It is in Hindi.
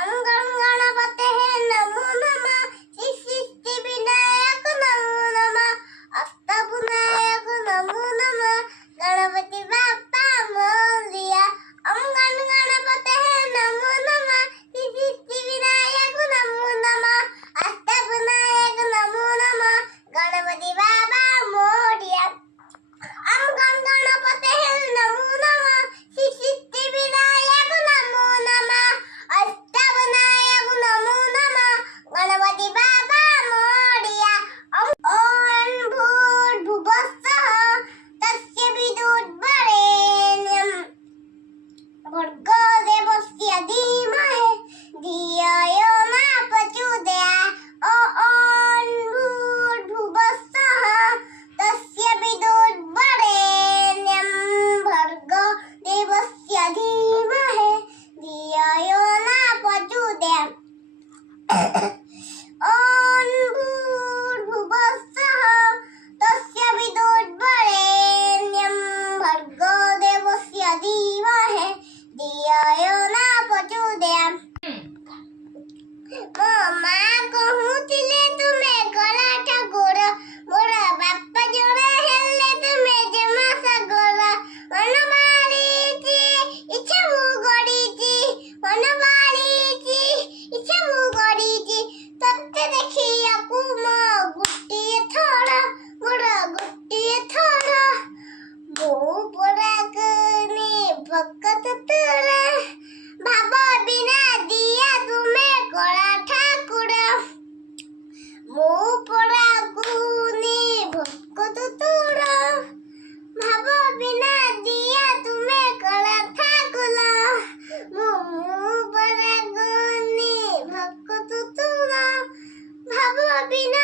अंगण गणपते नमो नमः सिद्धि विनायक नमो नमः अष्टविनायक नमो नमः गणपति बाप्पा मोरया। अंगण गणपते नमो नमः सिद्धि विनायक नमो नमः अष्टविनायक नमो नमः गणपति बाप्पा मोरया। अंगण गणपते नमो नमः सिद्धि विनायक नमो नमः अष्टविनायक नमो नमः गणपति बाप्पा मोरया। ओम भूर्भुवस्सुः तस्य विदुर्वरेण्यं भर्गो देवस्य धीमहि धियो यो न प्रचोदयात्। ओम भूर्भुवस्सुः तस्य विदुर्वरेण्यं भर्गो देवस्य धीमहि धियो यो न प्रचोदयात्। ओम भूर्भुवस्सुः तस्य विदुर्वरेण्यं भर्गो देवस्य धीमहि धियो यो न प्रचोदयात्। ମୋ ମା କହୁଥିଲେ ତୁମେ ଗଲା ଠାକୁର ମୋର ବାପା ଜଣେ ହେଲେ ତୁମେ ଜମା ସାଗର। ମନ ବାଳିଛି ଇଚ୍ଛା ମୁଁ ଗଡ଼ିଛି ମନ ବାଳିଛି ଇଚ୍ଛା ମୁଁ ଗଡ଼ିଛି ତତେ ଦେଖିବାକୁ ମୋ ଗୋଟିଏ ଥର ମୋର ଗୋଟିଏ ଥର ମୁଁ ପରାଗନି ଭକତ ତୋର ଭାବ ବିନା ଦିଆ ତୁମେ କଳା ଠାକୁର। ମୁଁ ପରାଗୁନି ଭକତ ତୋର ଭାବ ବିନା ଦିଆ ତୁମେ କଳା ଠାକୁର। ମୁଁ ପରାଗୁନି ଭକତ ତୋର ଭାବ ବିନା